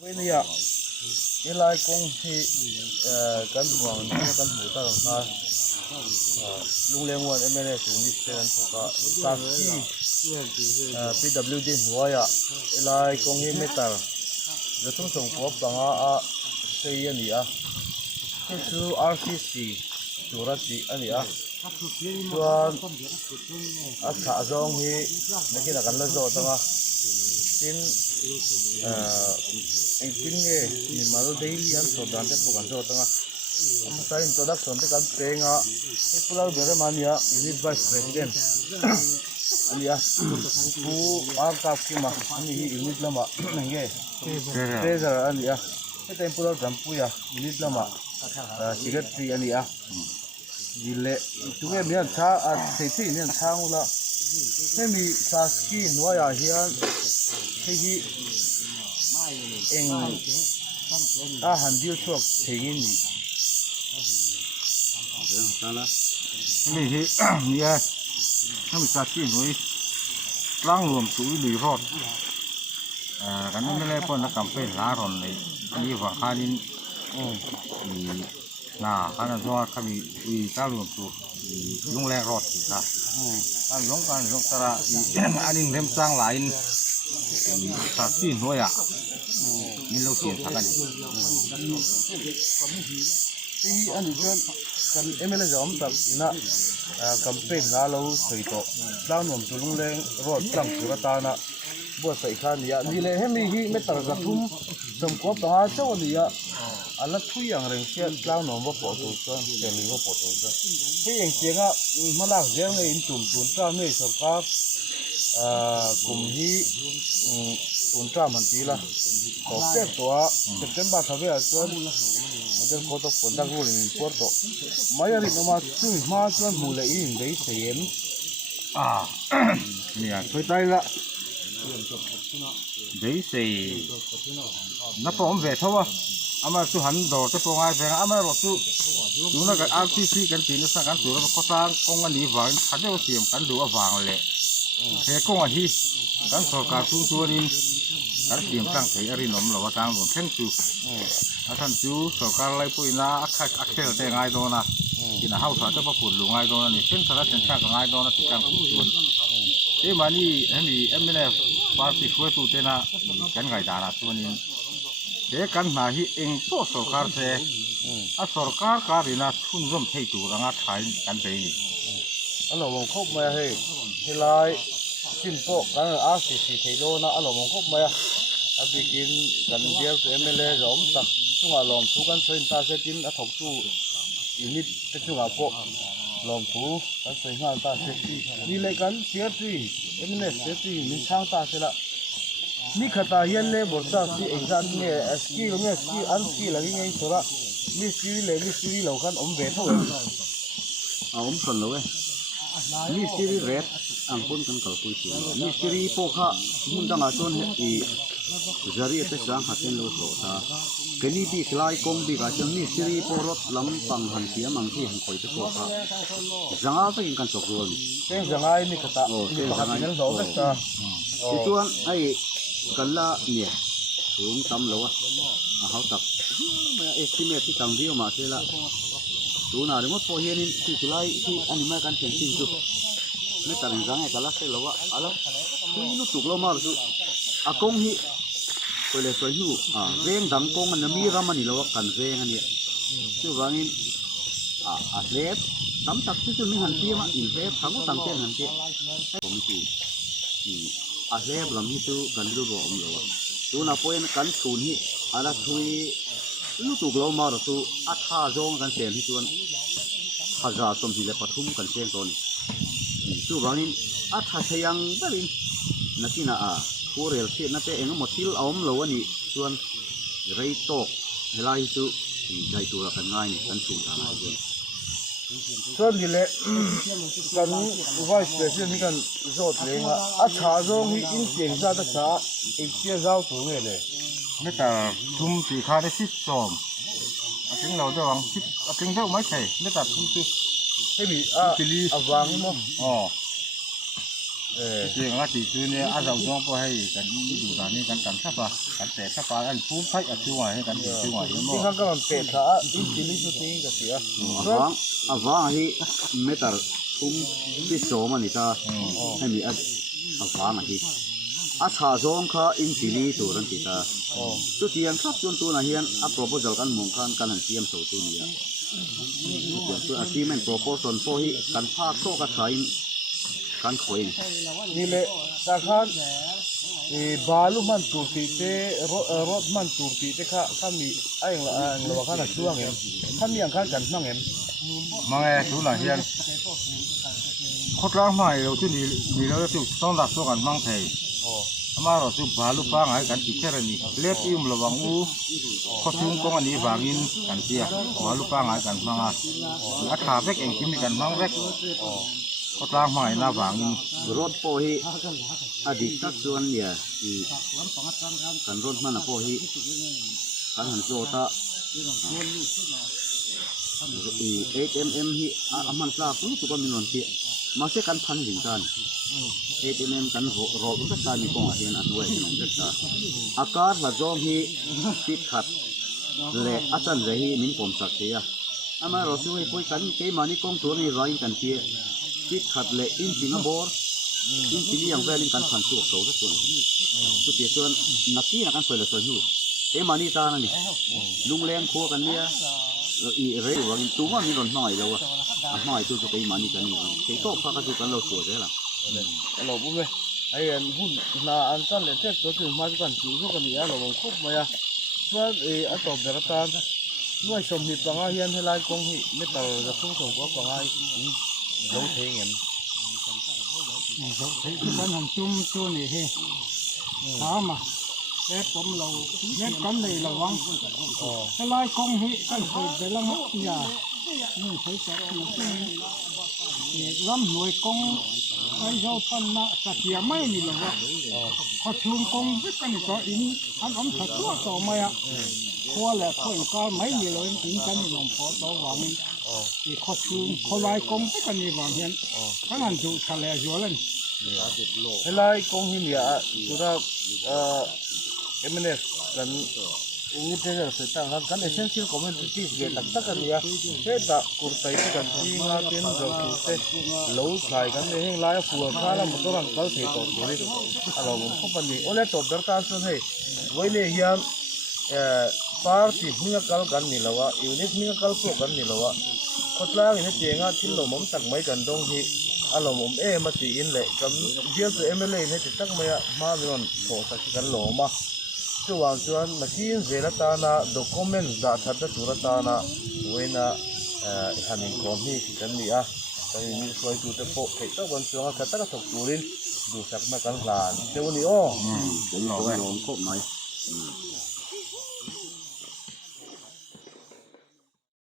Với này cái lai công thì cán buồng nó cán bù ta làm sao lung lên nguồn em này xử lý trên thuộc cả PWD nuôi cái lai công hi metal rồi chúng dùng của bằng xây anh nhỉ cái số RCC chủ ra gì anh nhỉ cho thả rong hi mấy cái là gắn lên rồi tao tin anh tin nghe nhưng mà nó daily anh số đàn tiếp tục ăn rồi tao anh ta introduction tới cái tiếng cái pulau bể mà nia unit vice president anh ya bu arka kima anh hi unit lama nghe treasurer anh ya cái tên pulau jampu ya unit lama secretary anh ya dile chúng em biết cha thấy thế nên sang là thế mi saski nuôi à hiền thế gì anh hành điều chuộc thế gìนี่ฮีเนี่ยน้ำสัตว์ที่หนุ่ยร่างรวมสุยหรือรอดกันนั่นไม่ได้พอนักการเป็นล้ารอนเลยอันนี้ว่าข้านินน่าข้านั้นว่าข้ามีวีก้าวรวมสุลุงแรงรอดสิครับการลงสระอันนี้เริ่มสร้างหลายสัตว์ที่หนุ่ยนี่เราเขียนทักกันที่อันนี้ก็กันMLAจอมตักนะcampaign ลาเราสวยโตล้างหนุ่มตุลุงแรงรอดจังสุรตานะบัวใส่ข้านี่นี่เลยให้มีฮีไม่ตัดกระทุ่มสมควรต้องหาเจ้านี่อันละทุยอย่างเร่งเสียล้างหนุ่มว่าปวดตัวจนเจริญว่าปวดตัวจนที่อย่างเจียงมาลากเจียงในอินจุ่มตุนจ้าไม่สกัดกลุ่มฮีตุนจ้ามันตีละตกเจ็บตัวเจ็บเต็มบาดทวีจนมันจะโคตรฝนตะกูเลยปวดตัวไม่อยากให้มาช่วยมาช่วยมูลอินได้เสียมเนี่ยช่วยได้ละได้สินับผมเวทว่าอามาสุหันดอกจะฟงไอ้แพงอามาบอกสุดูนะกับ RTC กันตีนสังกันตัวแล้วก็สร้างกองกันดีวางขัดเดียวเสียมกันดูว่าวางเลยเฮ้กองอะไรกันสกัดสู้ตัวนี้กันเสียมตั้งใจอะไรหนุ่มหรือว่าตั้งหนุ่มเพ่งจูท่านจูสกัดอะไรปุ้ยนะอักเสบแต่ง่ายโดนนะที่น่าเฮาสอนจะมาขุดหลวงง่ายโดนนี่เส้นสารเส้นชาก็ง่ายโดนนะที่การขุดส่วนที่มานี่เอ็มเนี่ยปาร์ตี้ช่วยตัวเต้นะกันง่ายดานะตัวนี้เด็กกันมาที่เองโตสกัดเสียสกัดการีนะทุนร่วมให้ตัวงาไทยกันไปนี่อันเรามองคบมาให้ลายสิ้นโปกันRCCไทยโลนะอันเรามองคบมาบิกินกันเดียวกับMLAจอมตักช่วงลองทุกันเส้นตาเส้นจินถกตู้อีนิดเป็นช่วงโปลองทุกันเส้นงานตาเส้นนี่เลยกันเสียทีMLAเสียทีมีช่างตาเสละนี่ขตาเย็นเลยบอกว่าที่เอ็กซ์อันเนี่ยสกีลงเนี่ยสกีอันสกีอะไรเงี้ยสุระมีสกีเลยมีสกีเรากันเวทเท่าไหร่ส่วนเลยมีสกีเรดอังคนกันกับปุยตัวมีสกีพวกข้ามุ่งตั้งอาชนอีจารีเอตสังหัดเป็นโลโซตาเกนี่บีคลายกงบีกาจนมีสกีพวกรถลำปังหันเสียมังที่หันคอยไปพวกข้าจังอาไปยิงกันสกรวนเป็นจังไงนี่ขตานี่ขตาเนี่ยเราได้จ้าที่ชวนไอ้กันละเนี่ยสูงต่ำเลยวะเขาตักไม่เอ็กซ์ที่เมที่กังเดียวมาเสียละตัวน่ะเดี๋ยวมันพอเห็นที่คลายที่อันนี้ไม่กันเห็นจริงจุไม่ตัดจังไงกันละเสียแล้ววะอะไรคือลูกสุกเรามาสุอากงฮีไปเลยสวยอยู่เร่งดังกงมันมีรามันนี่แล้ววะกันเร่งอันนี้ชื่อว่างี้เล็บตั้มตักที่สุดมีหันเตี้ยมาอีเล็บทั้งหมดตั้งเต้นหันเตี้ยผมคือเล็บเรามีตัวกันดูรวมแล้ววะตัวน่ะพอเห็นกันสูนฮีอะไรทุยลูกสุกเรามาแล้วตัวท่าจงกันเสียงที่ตัวข้าจะสมศิลปทุ่มกันเสียงตัวนี้ชื่อว่างี้ท่าเสียงแบบนี้นักที่น่ะผู้เรียนเสียนักเตะเองหมดที่เอามเราวันนี้ส่วนไรโตเฮลัยสุใจตัวกันง่ายกันสูงทางไหนด้วยส่วนนี้แหละกันว่าสเปเชียลนี่กันโจทย์เลยชาจงที่อินเดียนจะชาอีกเจ้าเจ้าตัวเลยไม่แต่ทุ่มสีขาได้สิบสองถึงเราจะวางสิบถึงเท่าไม่ใช่ไม่แต่ทุ่มสิให้มีวางมั้ง จริงว่าที่คือเนี่ยอาเราต้องไปให้กันดูตอนนี้กันสักป่ะกันแต่สักป่ะอันผู้ไพ่อัดช่วยให้กันช่วยยัง ที่ บ่ ข้างก็มันเป็ดขาอินจิลิสุติก็เสีย avang hi metar pi so mani ta hemi avang hi a tha zong kha in chili turan ti ta tu tiang khap chun tu na hian a proposal kan mong kan han siam so tu ni ya tu achievement proposal po hi kan phak so ka thain kan khoiนี่แหละตาข้างบาลูมันตูตีเตรถมันตูตีเตข้ามีไอ้อย่างละว่าข้าหน้าช่วงเงี้ยข้ามีอย่างข้ากันนั่งเงี้ย มาไงทุนหลังเฮียนโคตรร้างใหม่เราที่นี่เราจะต้องดักตัวกันมั่งเทยมาเราจะบาลูกฟังให้กันติแค่นี้เล็บอิ่มระวังอูเขาทุ่งกองอันนี้วางอินกันเตี้ยบาลูกฟังให้กันมั่งอาขาเวกเองกินกันมั่งเวกโคตรร้างใหม่หน้าวางอิน rot po hi adik tak chuan ya i kan rot mana po hi kan han zo ta i 8mm hi aman tla ku tu kan minon ti ma se kan phan ding tan 8mm kan ro ta ta ni ko hian an wai nong ta akar la zong hi tit khat le atan re hi min pom sak te ya ama ro su hi poi kan ke mani kong tur ni rain kan ti tit khat le in singapore in chili yang velin kan phan chuak so ta chuan tu ti chuan naki na kan poi la so hu e mani ta na ni lung leng kho kan nia i re wang tu ma mi ron noi lo a mai tu ke mani kan ni ke to pa ka tu kan lo so de la เราพูดไหมไอ้หุ่นนาอันตั้งแต่เจ็ดตัวถึงมากันจู่ก็กันนี่เราลงคุบมาอ่ะเพราะอัตบเดรัตานด้วยสมหิตปังอาเฮียนให้ลายกงหิไม่ต่อจะพุ่งส่งก็ปังอาลงเทงเงิน กันหันจุ่มตัวนี่เฮถามมาแต่ผมเราเน็ตกันเลยระวังถ้าลายคงเฮกันเคยไปละมักยานี่ใช้แต่ลำหน่วยกงไอ้เจ้าปันนะสักยาไม่นี่หรอกเขาชุมกงวิกันก็อินอันสักตัวต่อมาอ่ะคัวแหละคนก็ไม่มีเลยอินกันหลวงพ่อตัวหวังอีเขาชุมเขาลายกงวิกันนี่หวังเห็นขนาดจุทะเลอยู่เลย ให้ลายกงหินเนี่ยสุดาMNS กันini tega setang kan essential commodities ge tak tak kan ya he da kurtai kan ti nga tin jo te lo khai kan ne heng lai fu kha la motor ang kal the to ri alo ko pan ni ole to dar ta so he wai le hiam party hinga kal kan ni lawa unit hinga kal ko kan ni lawa khotla ni te nga thil lo mom tak mai kan dong hi alo mom ma ti in le kam dia to MLA ne ti tak mai ma non tho sa kan lo ma chuan chuan machine zela ta na document da thata tura ta na wena hanin kom hi kan ni a kan ni soi tu te po ke ta wan chuan ka ta ka tok turin du sak na kan hlan te woni o lo ko mai